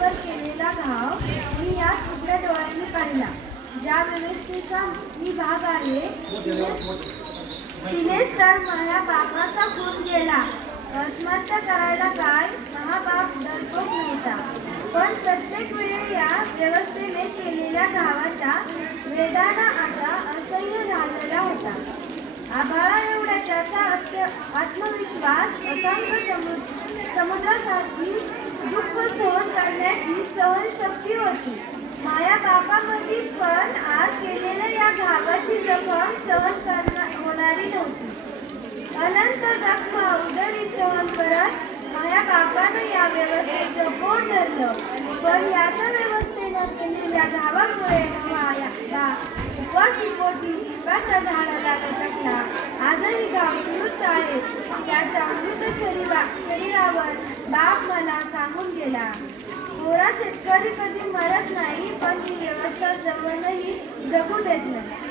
वर केलेला घाव मी या उघड्या डोळ्यांनी पाहिला. ज्या व्यवस्थेचा मी भाग आहे तिनेच तर माझ्या बापाचा खून केला. आत्महत्या करायला काय महाबाप डरपोक नव्हता. पण प्रत्येक वेळी या व्यवस्थेने केलेल्या घावाचा वेदना आता असह्य झालेला होता. आभाळा एवढा त्याचा आत्मविश्वास असंख्य समुद्रासारखी दुःख सहन करण्याची सहनशक्ती होती. माझ्या बापामध्ये पण आज केलेल्या या घावाची जखम सहन होणारी नव्हती. अनंत जखमा उदरी सहन करत माझ्या बापानं या व्यवस्थेचं पोट धरलं. पण याच्या व्यवस्थेनं केलेल्या घावामुळे माझ्या उपवासीपोटी लिंबाच्या झाडाला लटकला. आजही घाव सुरूच आहे. त्याच्या मृत शरीरावर बाप मला सांगून गेला. थोडा शेतकरी कधी मरत नाही, पण ती व्यवस्था जगूनही जगू देत नाही.